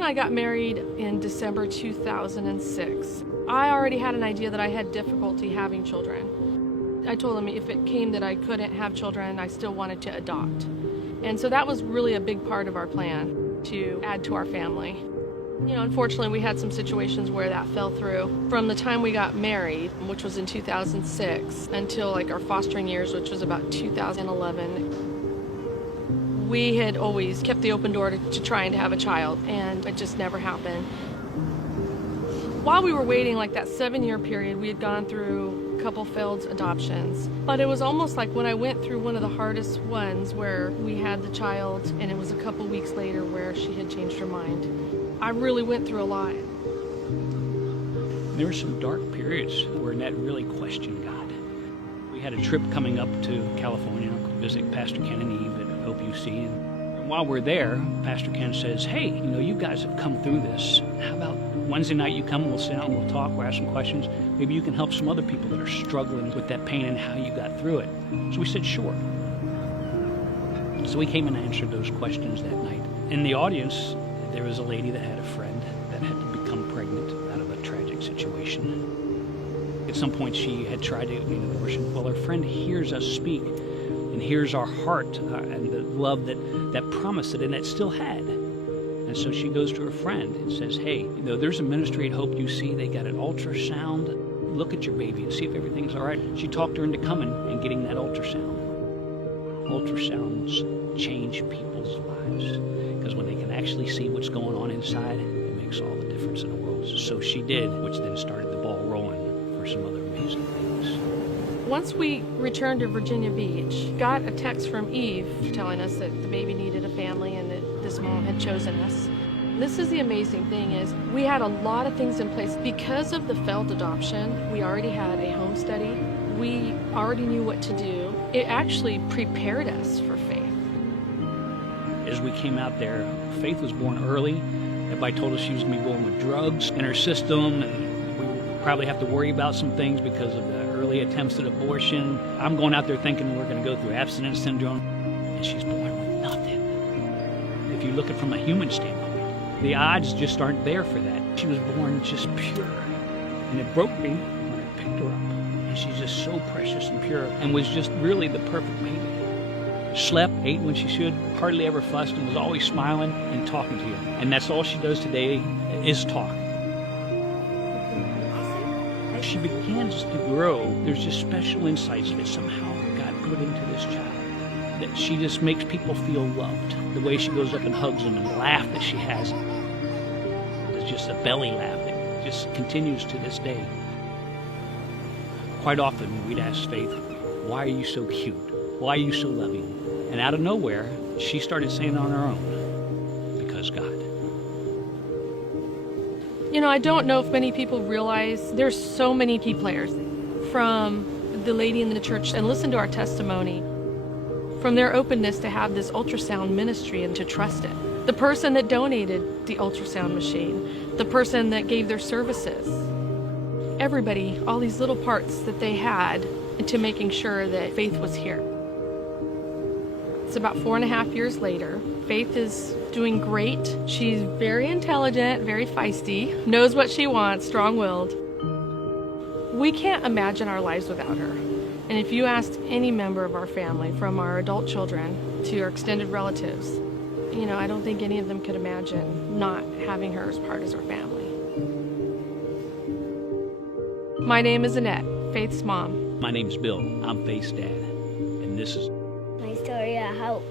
and I got married in December 2006. I already had an idea that I had difficulty having children. I told him if it came that I couldn't have children, I still wanted to adopt. And so that was really a big part of our plan, to add to our family. You know, unfortunately, we had some situations where that fell through. From the time we got married, which was in 2006, until like our fostering years, which was about 2011, we had always kept the open door to trying to have a child, and it just never happened. While we were waiting, like that 7-year period, we had gone through a couple failed adoptions. But it was almost like when I went through one of the hardest ones where we had the child, and it was a couple weeks later where she had changed her mind. I really went through a lot. There were some dark periods where Annette really questioned God. We had a trip coming up to California to visit Pastor Ken and Eve at OPUC. And while we're there, Pastor Ken says, hey, you know, you guys have come through this. How about Wednesday night you come, we'll sit down, we'll talk, we'll ask some questions. Maybe you can help some other people that are struggling with that pain and how you got through it. So we said, sure. So we came and answered those questions that night. In the audience, there was a lady that had a friend that had to become pregnant out of a tragic situation. At some point she had tried to get an abortion. Well, her friend hears us speak and hears our heart and the love that promise that Annette still had. And so she goes to her friend and says, hey, you know, there's a ministry at Hope UC. They got an ultrasound. Look at your baby and see if everything's all right. She talked her into coming and getting that ultrasound. Ultrasounds change people's lives because when they can actually see what's going on inside, it makes all the difference in the world. So she did, which then started the ball rolling for some other amazing things. Once we returned to Virginia Beach, got a text from Eve telling us that the baby needed a family and that this mom had chosen us. This is the amazing thing is we had a lot of things in place. Because of the failed adoption, we already had a home study. We already knew what to do. It actually prepared us for faith. As we came out there, Faith was born early. Everybody told us she was going to be born with drugs in her system, and we would probably have to worry about some things because of the early attempts at abortion. I'm going out there thinking we're going to go through abstinence syndrome, and she's born with nothing. If you look at it from a human standpoint, the odds just aren't there for that. She was born just pure, and it broke me when I picked her up. And she's just so precious and pure, and was just really the perfect baby. Slept, ate when she should, hardly ever fussed, and was always smiling and talking to you. And that's all she does today is talk. As she begins to grow, there's just special insights that somehow God put into this child. That she just makes people feel loved. The way she goes up and hugs them and the laugh that she has. It's just a belly laugh that just continues to this day. Quite often we'd ask Faith, why are you so cute? Why are you so loving? And out of nowhere, she started saying on her own, because God. You know, I don't know if many people realize there's so many key players. From the lady in the church, and listen to our testimony, from their openness to have this ultrasound ministry and to trust it. The person that donated the ultrasound machine, the person that gave their services. Everybody, all these little parts that they had into making sure that Faith was here. It's about 4.5 years later. Faith is doing great. She's very intelligent, very feisty, knows what she wants, strong-willed. We can't imagine our lives without her. And if you asked any member of our family, from our adult children to our extended relatives, you know, I don't think any of them could imagine not having her as part of our family. My name is Annette, Faith's mom. My name's Bill. I'm Faith's dad. And this is My story of hope.